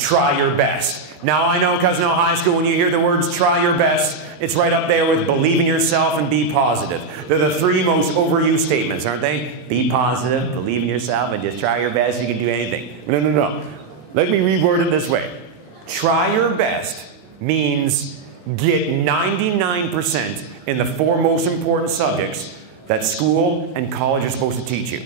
try your best. Now I know Cousino High School, when you hear the words try your best, it's right up there with believe in yourself and be positive. They're the three most overused statements, aren't they? Be positive, believe in yourself, and just try your best. You can do anything. No, no, no. Let me reword it this way. Try your best means get 99% in the four most important subjects that school and college are supposed to teach you.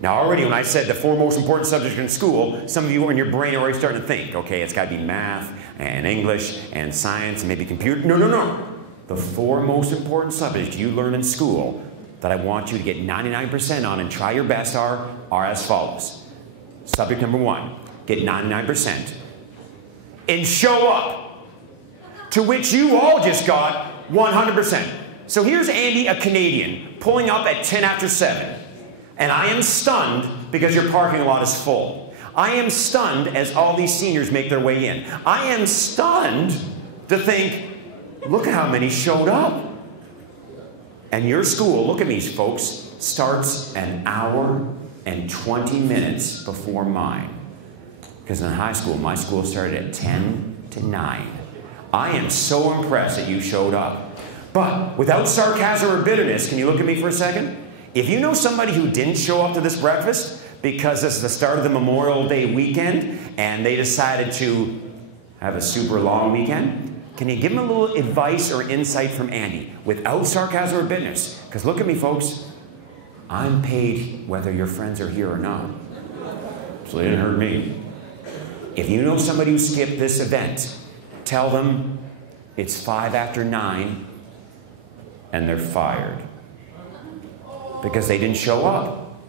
Now already when I said the four most important subjects in school, some of you in your brain are already starting to think, okay, it's got to be math and English and science and maybe computer. No, no, no. The four most important subjects you learn in school that I want you to get 99% on and try your best are as follows. Subject number one, get 99% and show up, to which you all just got 100%. So here's Andy, a Canadian, pulling up at 10 after 7. And I am stunned because your parking lot is full. I am stunned as all these seniors make their way in. I am stunned to think, look at how many showed up. And your school, look at me folks, starts an hour and 20 minutes before mine. Because in high school, my school started at 10 to 9. I am so impressed that you showed up. But without sarcasm or bitterness, can you look at me for a second? If you know somebody who didn't show up to this breakfast because this is the start of the Memorial Day weekend and they decided to have a super long weekend, can you give them a little advice or insight from Andy without sarcasm or bitterness? Because look at me, folks. I'm paid whether your friends are here or not. So they didn't hurt me. If you know somebody who skipped this event, tell them it's 5 after 9 and they're fired. Because they didn't show up,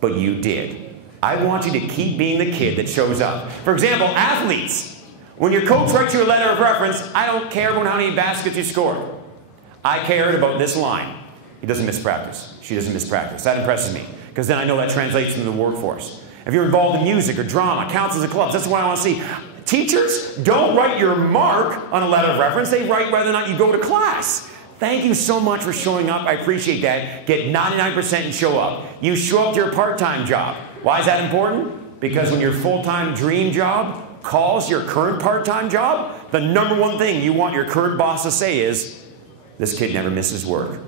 but you did. I want you to keep being the kid that shows up. For example, athletes. When your coach writes you a letter of reference, I don't care about how many baskets you scored. I cared about this line. He doesn't miss practice. She doesn't miss practice. That impresses me, because then I know that translates into the workforce. If you're involved in music or drama, councils and clubs, that's what I want to see. Teachers don't write your mark on a letter of reference. They write whether or not you go to class. Thank you so much for showing up. I appreciate that. Get 99% and show up. You show up to your part-time job. Why is that important? Because when your full-time dream job calls your current part-time job, the number one thing you want your current boss to say is, this kid never misses work.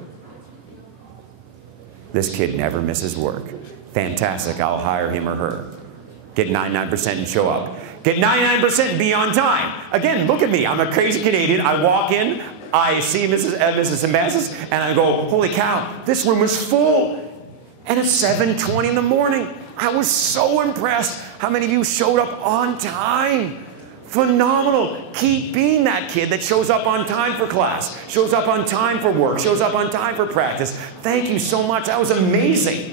This kid never misses work. Fantastic, I'll hire him or her. Get 99% and show up. Get 99% and be on time. Again, look at me. I'm a crazy Canadian. I walk in, I see Mrs. Ambassadors, and I go, holy cow, this room is full. And it's 7:20 in the morning. I was so impressed how many of you showed up on time. Phenomenal. Keep being that kid that shows up on time for class, shows up on time for work, shows up on time for practice. Thank you so much. That was amazing.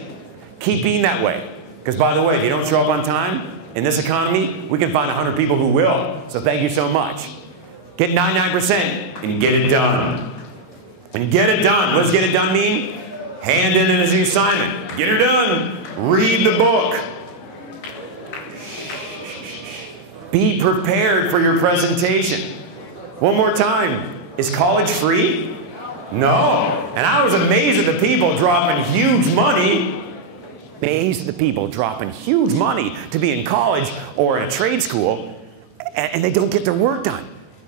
Keep being that way. Because by the way, if you don't show up on time, in this economy, we can find 100 people who will. So thank you so much. Get 99% and get it done. And get it done. What does get it done mean? Hand in it as the assignment. Get her done. Read the book. Be prepared for your presentation. One more time. Is college free? No. And I was amazed at the people dropping huge money. Amazed at the people dropping huge money to be in college or in a trade school, and they don't get their work done.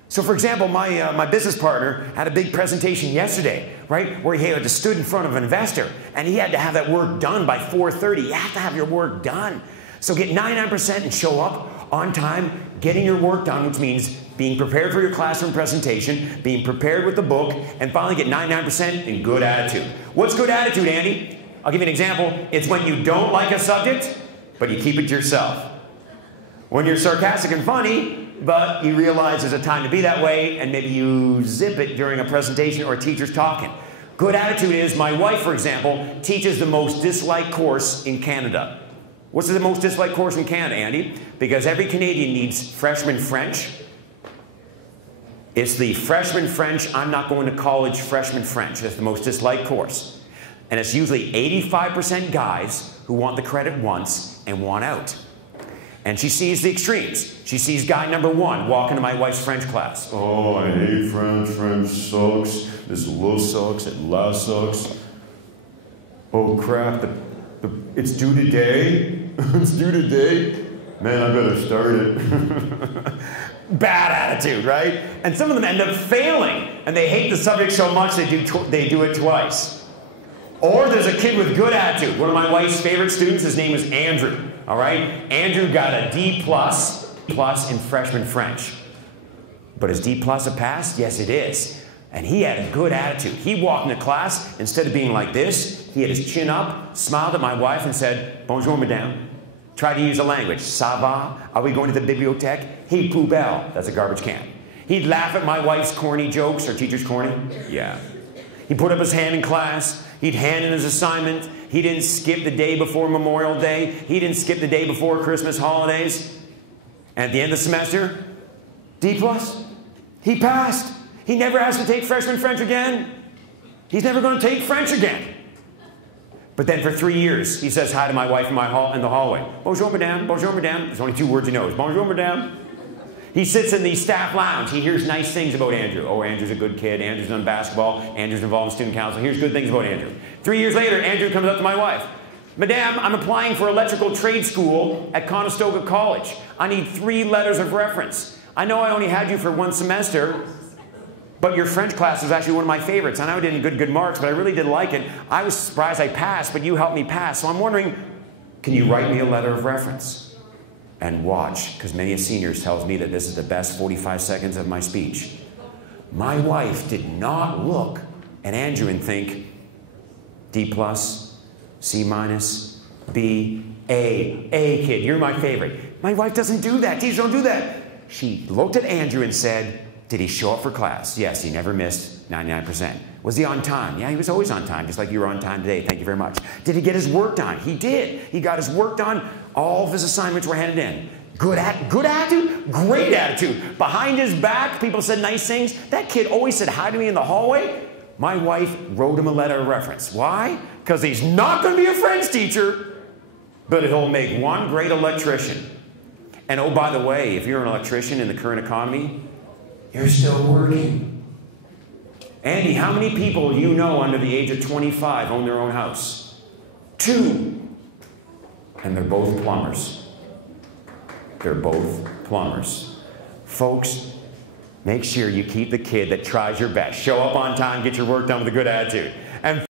So for example, my business partner had a big presentation yesterday, right, where he had stood in front of an investor, and he had to have that work done by 4:30. You have to have your work done. So get 99% and show up on time, getting your work done, which means being prepared for your classroom presentation, being prepared with the book, and finally get 99% in good attitude. What's good attitude, Andy? I'll give you an example. It's when you don't like a subject, but you keep it to yourself. When you're sarcastic and funny, but you realize there's a time to be that way, and maybe you zip it during a presentation or a teacher's talking. Good attitude is, my wife, for example, teaches the most disliked course in Canada. What's the most disliked course in Canada, Andy? Because every Canadian needs freshman French. It's the freshman French, I'm not going to college freshman French. That's the most disliked course. And it's usually 85% guys who want the credit once and want out. And she sees the extremes. She sees guy number 1 walk into my wife's French class. Oh, I hate French. French sucks. This little sucks. It last sucks. Oh crap, it's due today. It's due today. Man, I better start it. Bad attitude, right? And some of them end up failing, and they hate the subject so much they do it twice. Or there's a kid with good attitude. One of my wife's favorite students, his name is Andrew, all right? Andrew got a D plus in freshman French. But is D plus a pass? Yes, it is. And he had a good attitude. He walked into class, instead of being like this, he had his chin up, smiled at my wife and said, "Bonjour, madame." Tried to use the language. "Ça va? Are we going to the bibliothèque?" Hey, poubelle. That's a garbage can. He'd laugh at my wife's corny jokes. Her teacher's corny? Yeah. He put up his hand in class. He'd hand in his assignment. He didn't skip the day before Memorial Day. He didn't skip the day before Christmas holidays. And at the end of the semester, D plus. He passed. He never has to take freshman French again. He's never going to take French again. But then for 3 years, he says hi to my wife in the hallway. "Bonjour, madame. Bonjour, madame." There's only 2 words he knows. "Bonjour, madame." He sits in the staff lounge. He hears nice things about Andrew. Oh, Andrew's a good kid. Andrew's done basketball. Andrew's involved in student council. Here's good things about Andrew. 3 years later, Andrew comes up to my wife. "Madame, I'm applying for electrical trade school at Conestoga College. I need 3 letters of reference. I know I only had you for 1 semester, but your French class was actually one of my favorites. I know I didn't get good marks, but I really did like it. I was surprised I passed, but you helped me pass. So I'm wondering, can you write me a letter of reference?" And watch, because many a senior tells me that this is the best 45 seconds of my speech. My wife did not look at Andrew and think, D plus, C minus, B, A. A, kid, you're my favorite. My wife doesn't do that. Teachers don't do that. She looked at Andrew and said, did he show up for class? Yes, he never missed 99%. Was he on time? Yeah, he was always on time, just like you were on time today. Thank you very much. Did he get his work done? He did. He got his work done. All of his assignments were handed in. Good attitude? Great attitude. Behind his back, people said nice things. That kid always said hi to me in the hallway. My wife wrote him a letter of reference. Why? Because he's not going to be a French teacher, but he'll make one great electrician. And oh, by the way, if you're an electrician in the current economy, you're still working. Andy, how many people you know under the age of 25 own their own house? 2. And they're both plumbers. They're both plumbers. Folks, make sure you keep the kid that tries your best. Show up on time, get your work done with a good attitude. And